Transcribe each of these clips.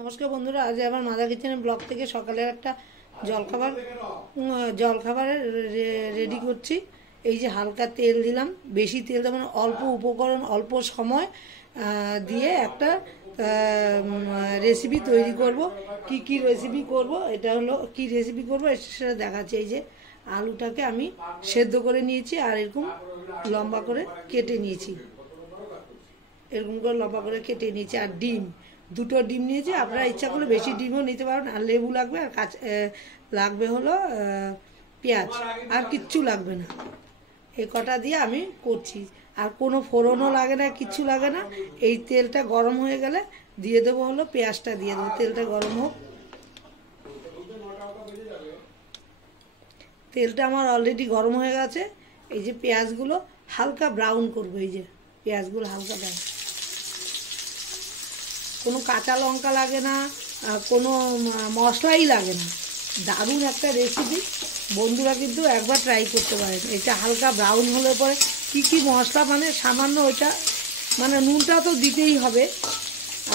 নমস্কার বন্ধুরা, আজ আমার মাদার কিচেনের ব্লগ থেকে সকালের একটা জলখাবার রেডি করছি। এই যে হালকা তেল দিলাম, বেশি তেল দেবো না, অল্প উপকরণ অল্প সময় দিয়ে একটা রেসিপি তৈরি করব। কি রেসিপি করব, এটা হলো কি রেসিপি করব সেটা দেখাচ্ছি। এই যে আলুটাকে আমি সেদ্ধ করে নিয়েছি আর এরকম লম্বা করে কেটে নিয়েছি, এরকম করে লম্বা করে কেটে নিয়েছি। আর দুটো ডিম নিয়েছি, আপনারা ইচ্ছা করলে বেশি ডিমও নিতে পারেন। আর লেবু লাগবে, আর লাগবে হলো পেঁয়াজ, আর কিচ্ছু লাগবে না। এই কটা দিয়ে আমি করছি, আর কোনো ফোড়নও লাগে না, কিচ্ছু লাগে না। এই তেলটা গরম হয়ে গেলে দিয়ে দেবো হলো পেঁয়াজটা দিয়ে দেবো। তেলটা গরম হোক। তেলটা আমার অলরেডি গরম হয়ে গেছে। এই যে পেঁয়াজগুলো হালকা ব্রাউন করবো, এই যে পেঁয়াজগুলো হালকা ব্রাউন। কোনো কাঁচা লঙ্কা লাগে না, কোনো মশলাই লাগে না। দারুণ একটা রেসিপি, বন্ধুরা কিন্তু একবার ট্রাই করতে পারেন। এটা হালকা ব্রাউন হলে পরে কি মশলা, মানে সামান্য ওইটা, মানে নুনটা তো দিতেই হবে,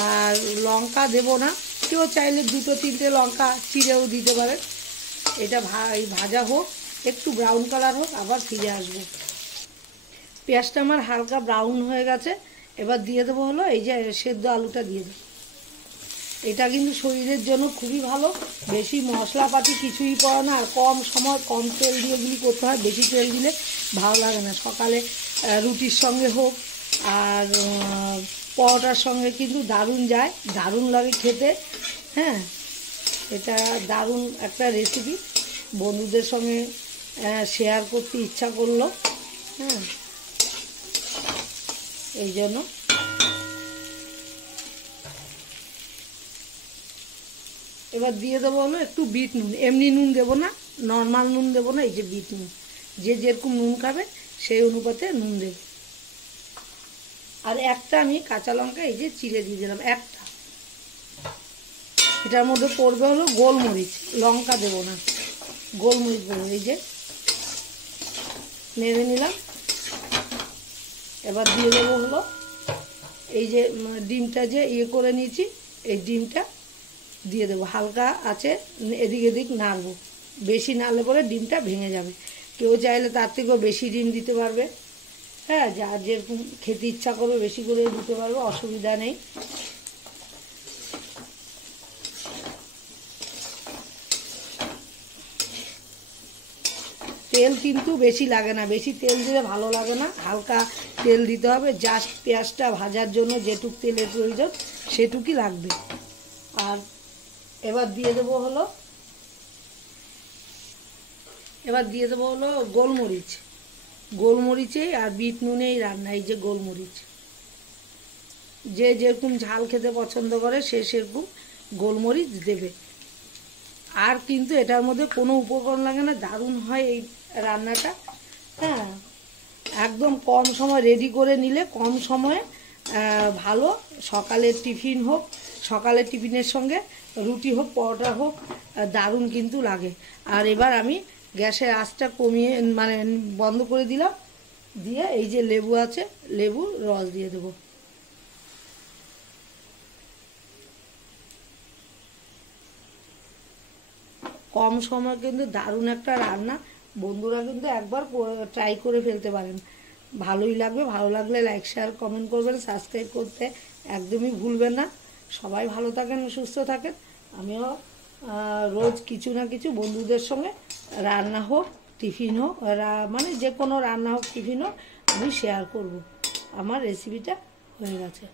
আর লঙ্কা দেব না। কেউ চাইলে 2-3টে লঙ্কা চিড়েও দিতে পারেন। এটা ভাজা হোক, একটু ব্রাউন কালার হোক, আবার ফিরে আসবো। পেঁয়াজটা আমার হালকা ব্রাউন হয়ে গেছে। এবার দিয়ে দেবো হলো এই যে সেদ্ধ আলুটা দিয়ে দেবো। এটা কিন্তু শরীরের জন্য খুবই ভালো, বেশি মশলাপাতি কিছুই পড়ে না, আর কম সময় কম তেল দিয়ে এগুলি করতে হয়। বেশি তেল দিলে ভালো লাগে না। সকালে রুটির সঙ্গে হোক আর পরোটার সঙ্গে কিন্তু দারুণ যায়, দারুণ লাগে খেতে। হ্যাঁ, এটা দারুণ একটা রেসিপি, বন্ধুদের সঙ্গে শেয়ার করতে ইচ্ছা করলো। হ্যাঁ, এই জন্য এবার দিয়ে দেবো হলো একটু বিট নুন। এমনি নুন দেবো না, নর্মাল নুন দেবো না, এই যে বিট নুন। যে যেরকম নুন খাবে সেই অনুপাতে নুন দেবে। আর একটা আমি কাঁচা লঙ্কা এই যে চিড়ে দিয়ে দিলাম, একটা। এটার মধ্যে পড়বে হলো গোলমরিচ, লঙ্কা দেবো না, গোলমরিচ দেবো। এই যে নেড়ে নিলাম। এবার দিয়ে দেবো হলো এই যে ডিমটা যে করে নিয়েছি, এই ডিমটা দিয়ে দেবো। হালকা আছে এদিক এদিক নাড়বো, বেশি নাড়লে পরে ডিমটা ভেঙে যাবে। কেউ চাইলে তার থেকেও বেশি ডিম দিতে পারবে। হ্যাঁ, যার যেরকম খেতে ইচ্ছা করবে বেশি করে দিতে পারবে, অসুবিধা নেই। তেল কিন্তু বেশি লাগে না, বেশি তেল দিলে ভালো লাগে না, হালকা তেল দিতে হবে। জাস্ট পেঁয়াজটা ভাজার জন্য যেটুক তেলের প্রয়োজন সেটুকুই লাগবে। আর এবার দিয়ে দেবো হলো গোলমরিচ। গোলমরিচে আর বিট নুনেই রান্না। এই যে গোলমরিচ, যে যেরকম ঝাল খেতে পছন্দ করে সে সেরকম গোলমরিচ দেবে। আর কিন্তু এটার মধ্যে কোনো উপকরণ লাগে না, দারুণ হয় এই রান্নাটা। হ্যাঁ, একদম কম সময় রেডি করে নিলে, কম সময়ে ভালো। সকালের টিফিন হোক, সকালের টিফিনের সঙ্গে রুটি হোক, পরোটা হোক, দারুণ কিন্তু লাগে। আর এবার আমি গ্যাসের আঁচটা কমিয়ে, মানে বন্ধ করে দিলাম। দিয়ে এই যে লেবু আছে, লেবুর রস দিয়ে দেবো। কম সময় কিন্তু দারুণ একটা রান্না, বন্ধুরা কিন্তু একবার ট্রাই করে ফেলতে পারেন, ভালোই লাগবে। ভালো লাগলে লাইক শেয়ার কমেন্ট করবেন, সাবস্ক্রাইব করতে একদমই ভুলবেন না। সবাই ভালো থাকেন, সুস্থ থাকেন। আমিও রোজ কিছু না কিছু বন্ধুদের সঙ্গে রান্না হোক, টিফিন হোক, মানে যে কোনো রান্না হোক, টিফিন হোক, আমি শেয়ার করব। আমার রেসিপিটা হয়ে গেছে।